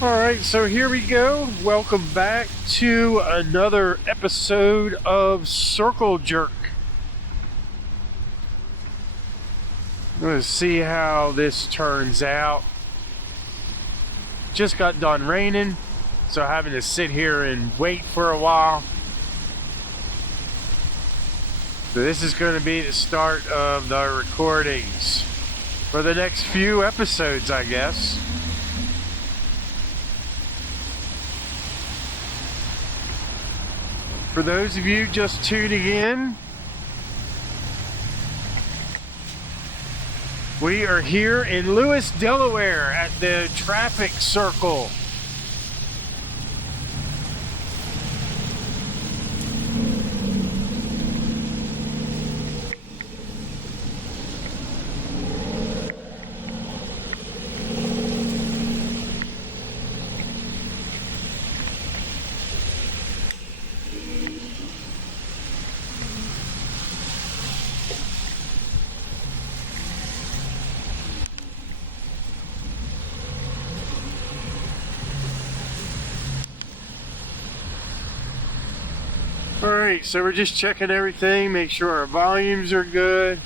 Alright, so here we go. Welcome back to another episode of Circle Jerk. Let's see how this turns out. Just got done raining, so having to sit here and wait for a while. So this is going to be the start of the recordings for the next few episodes, I guess. For those of you just tuning in, we are here in Lewis, Delaware at the traffic circle. Alright, so we're just checking everything, make sure our volumes are good.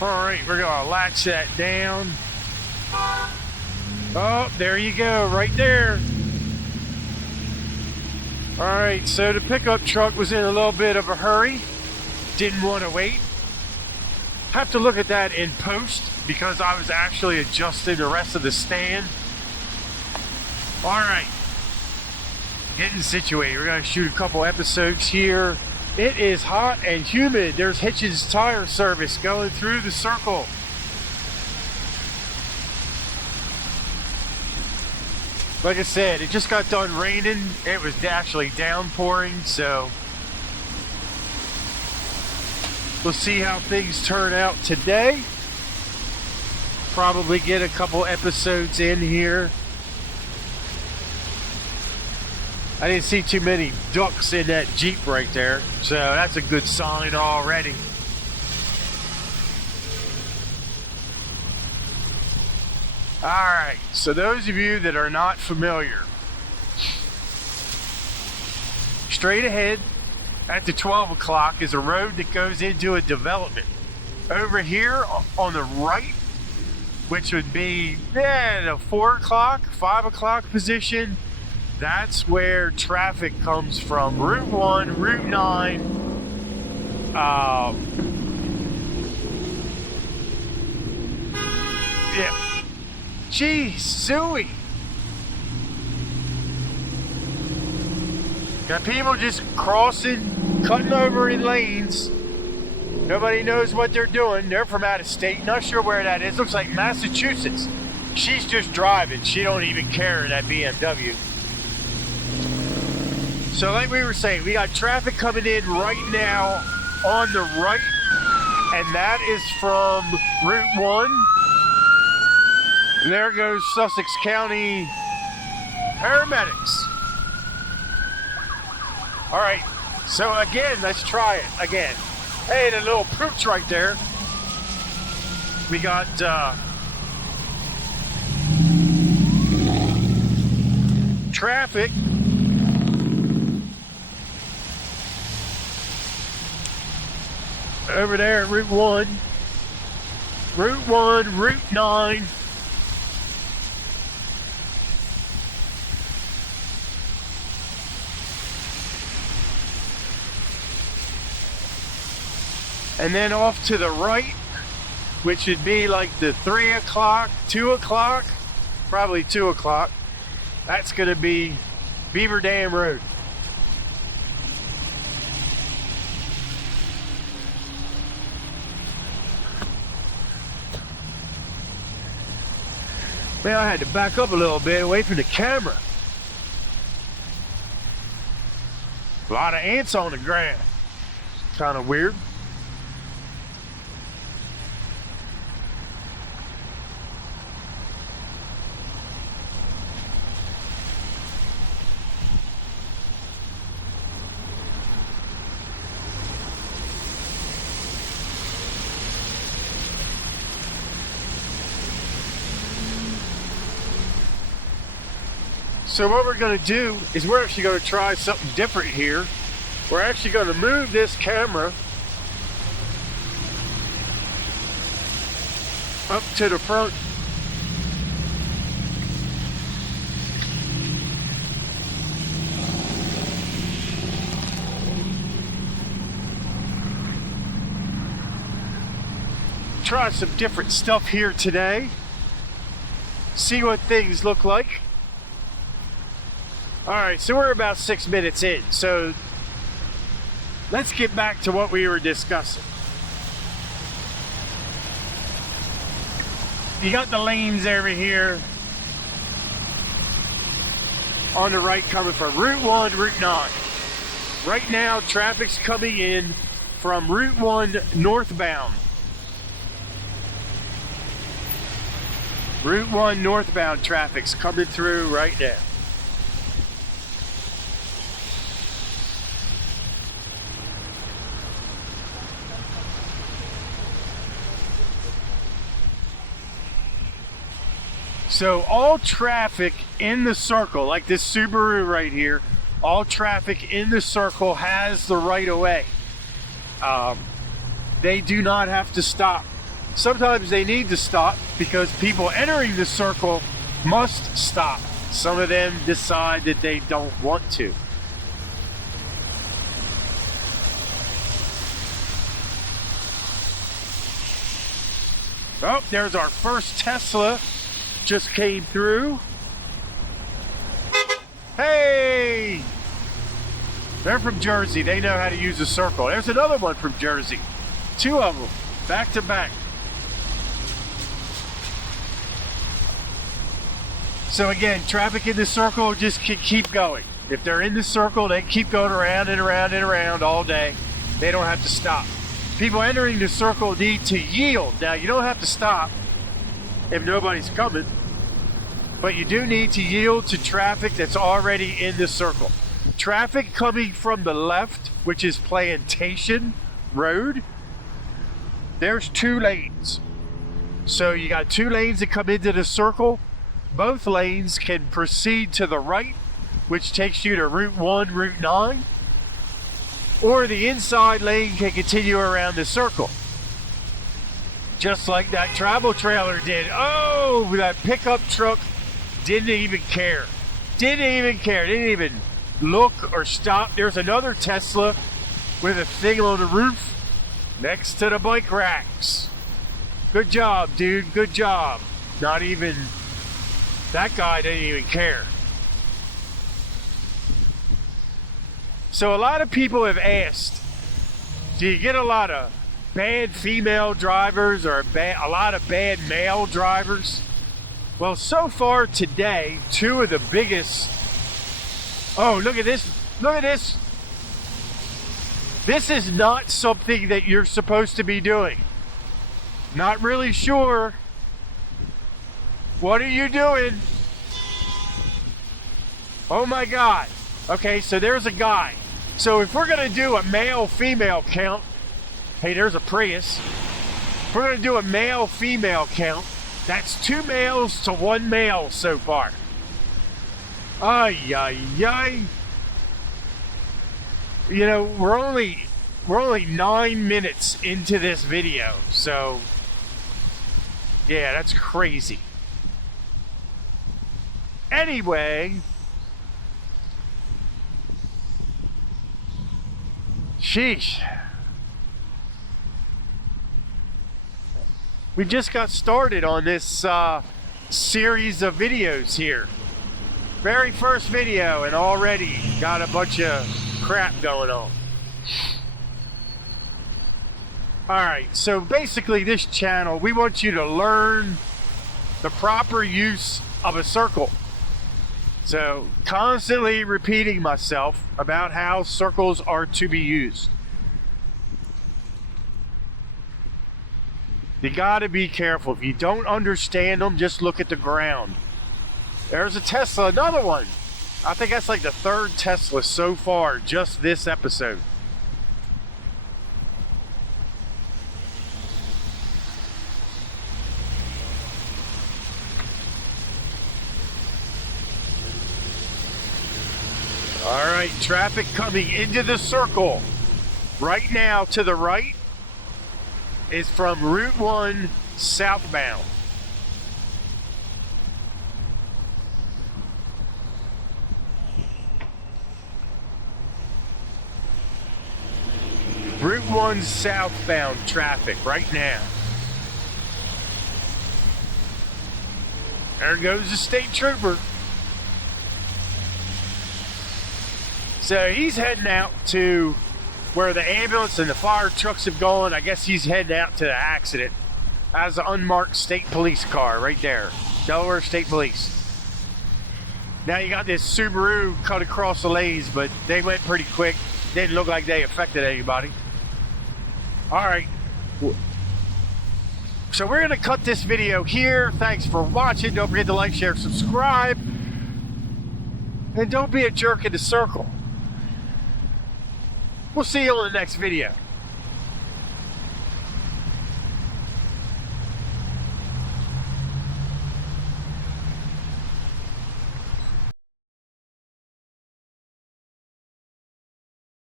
Alright, we're gonna latch that down. Oh, there you go, right there. Alright, so the pickup truck was in a little bit of a hurry. Didn't want to wait. Have to look at that in post because I was actually adjusting the rest of the stand. Alright, getting situated. We're going to shoot a couple episodes here. It is hot and humid. There's Hitchens Tire Service going through the circle. Like I said, it just got done raining. It was actually downpouring, so we'll see how things turn out today. Probably get a couple episodes in here. I didn't see too many ducks in that Jeep right there, so that's a good sign already. Alright, so those of you that are not familiar, straight ahead at the 12 o'clock is a road that goes into a development. Over here on the right, which would be the 4 o'clock, 5 o'clock position, that's where traffic comes from. Route 1, Route 9, yeah. Geez, Suey. Got people just crossing, cutting over in lanes. Nobody knows what they're doing. They're from out of state. Not sure where that is. Looks like Massachusetts. She's just driving. She don't even care in that BMW. So like we were saying, we got traffic coming in right now on the right. And that is from Route 1. And there goes Sussex County paramedics. All right, so again, let's try it again. Hey, the little pooch right there. We got traffic. Over there at Route 1. Route 1, Route 9. And then off to the right, which would be like the 3 o'clock, 2 o'clock, probably 2 o'clock. That's going to be Beaver Dam Road. Man, I had to back up a little bit away from the camera. A lot of ants on the ground. It's kind of weird. So what we're going to do is we're actually going to try something different here. We're actually going to move this camera up to the front. Try some different stuff here today. See what things look like. Alright, so we're about 6 minutes in, so let's get back to what we were discussing. You got the lanes over here on the right coming from Route 1, Route 9. Right now, traffic's coming in from Route 1 northbound. Route 1 northbound traffic's coming through right now. So all traffic in the circle, like this Subaru right here, all traffic in the circle has the right of way. They do not have to stop. Sometimes they need to stop because people entering the circle must stop. Some of them decide that they don't want to. Oh, there's our first Tesla. Just came through. Hey! They're from Jersey. They know how to use a circle. There's another one from Jersey. Two of them, back to back. So again, traffic in the circle just keep going. If they're in the circle, they keep going around and around and around all day. They don't have to stop. People entering the circle need to yield. Now, you don't have to stop if nobody's coming, but you do need to yield to traffic that's already in the circle. Traffic coming from the left, which is Plantation Road, there's 2 lanes. So you got 2 lanes that come into the circle. Both lanes can proceed to the right, which takes you to Route 1, Route 9, or the inside lane can continue around the circle. Just like that travel trailer did. Oh, that pickup truck didn't even care. Didn't even look or stop. There's another Tesla with a thing on the roof next to the bike racks. Good job, dude. Good job. Not even... That guy didn't even care. So a lot of people have asked, do you get a lot of bad female drivers or a lot of bad male drivers? Well, so far today, 2 of the biggest... Oh, look at this. Look at this. This is not something that you're supposed to be doing. Not really sure. What are you doing? Oh my God. Okay, so there's a guy. So if we're going to do a male-female count, hey, there's a Prius. If we're going to do a male-female count, that's 2 males to 1 male so far. Ay, ay, ay. You know, we're only 9 minutes into this video, so yeah, that's crazy. Anyway, sheesh. We just got started on this series of videos here. Very first video and already got a bunch of crap going on. Alright, so basically this channel, we want you to learn the proper use of a circle. So, constantly repeating myself about how circles are to be used. You gotta be careful. If you don't understand them, just look at the ground. There's a Tesla, another one. I think that's like the 3rd Tesla so far, just this episode. All right, traffic coming into the circle. Right now, to the right is from Route 1 southbound. Route 1 southbound traffic right now. There goes the state trooper. So he's heading out to where the ambulance and the fire trucks have gone. I guess he's heading out to the accident. As an unmarked state police car right there. Delaware State Police. Now you got this Subaru cut across the lanes, but they went pretty quick. Didn't look like they affected anybody. All right. So we're going to cut this video here. Thanks for watching. Don't forget to like, share, subscribe. And don't be a jerk in the circle. We'll see you on the next video.